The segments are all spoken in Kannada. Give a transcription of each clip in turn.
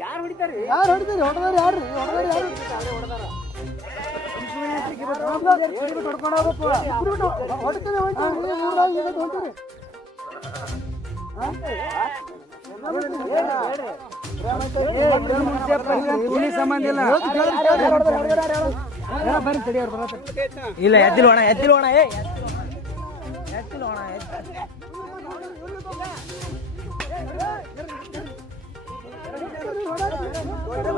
ಯಾರು ಹೊಡಿತಾರೆ ಸಂಬಂಧ ಇಲ್ಲ ಎದ್ದಿಲ್ವಣ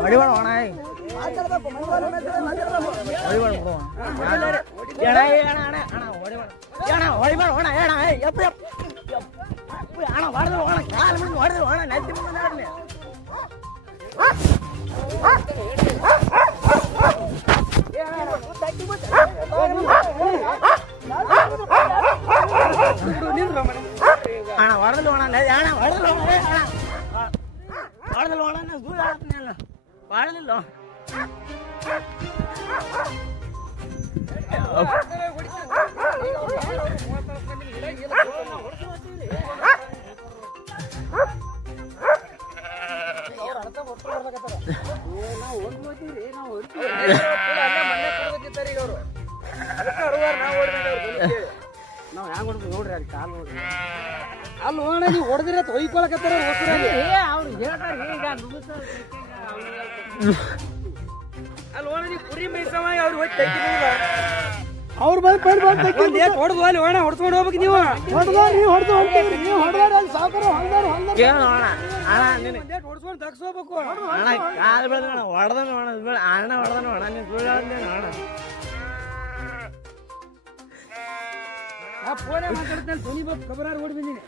ಹೊಡಿಬೋಣ ಅಣ್ಣ ನೋಡ್ರಿ ಅಲ್ಲಿ ಕಾಲ್ ನೋಡ್ರಿ ಅಲ್ಲಿ ಹೋಣ ನೀವು ಹೊಡೆದಿರ ತೊಯ್ಕೊಳಕತ್ತಾರ ಅಲ್ಲಿ ಹೋಣ ನೀವು ಕುರಿ ಮೈಸವ ಅವ್ರು ಹೋಗಿ ಅವ್ರು ಬಂದು ಹೊಡೆದು ಅಲ್ಲಿ ಹೋಣ ಹೊಡ್ಸ್ಕೊಂಡು ಹೋಗ್ಬೇಕು ನೀವು ಹೊಡ್ಸ್ಕೊಂಡು ತಗ್ಸ್ಕೋಬೇಕು ಫೋನೇ ಮಾತಾಡ್ತಾನೆ ಧ್ವನಿ ಬಂದು ಖಬರಾರ್ ಓಡಿ ಬಂದೀನಿ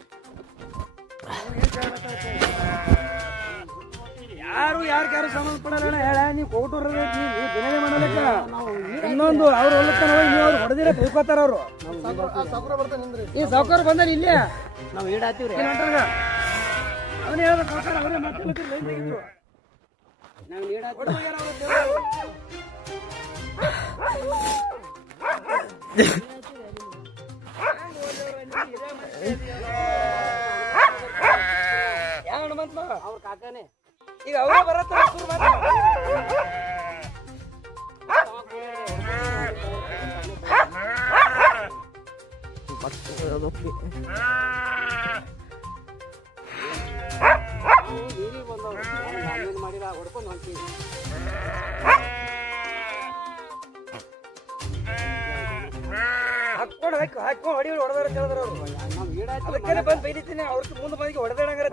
ಯಾರು ಸಂಬಂಧಪಡಲ್ಲ ಹೇಳ ನೀವು ಕೋಟೂರ ದಿನೇ ಮಾಡಲಕ್ಕ ಇನ್ನೊಂದು ಅವ್ರು ಹೊಲಕ್ಕ ನೀವು ಅವ್ರು ಹೊಡೆದಿರ ತಿಳ್ಕೊತಾರ ಅವರು ಈ ಸಾವುಕಾರ ಬಂದಾರ ಇಲ್ಲೇ ನಾವು ಈಡಾತೀವ್ರಿ ಅವನೇ ಹೇಳ್ದ ಸಾವುಕಾರ ಅವರೇ ಮಾತಾಡ್ತಾರೆ ಲೈನ್ ತೆಗಿದ್ರು ನಾವು ಅವ್ರ ಕಾಕಾನೆ ಈಗ ಅವರೇ ಬರತ್ತ ಮಾಡಿರ ಹೊಡ್ಕೊಂಡು ಹೊಂತೀವಿ ಹಾಕೊಂಡು ಹೊಡಿ ಹೊಡೆದಾರ ಹೇಳಿದ್ರ ಅವ್ರು ಬಂದು ಬೈದಿದ್ದೀನಿ ಅವ್ರಿಗೆ ಮುಂದೆ ಬಂದಿಗೆ ಹೊಡೆದಾಡಂಗಾರ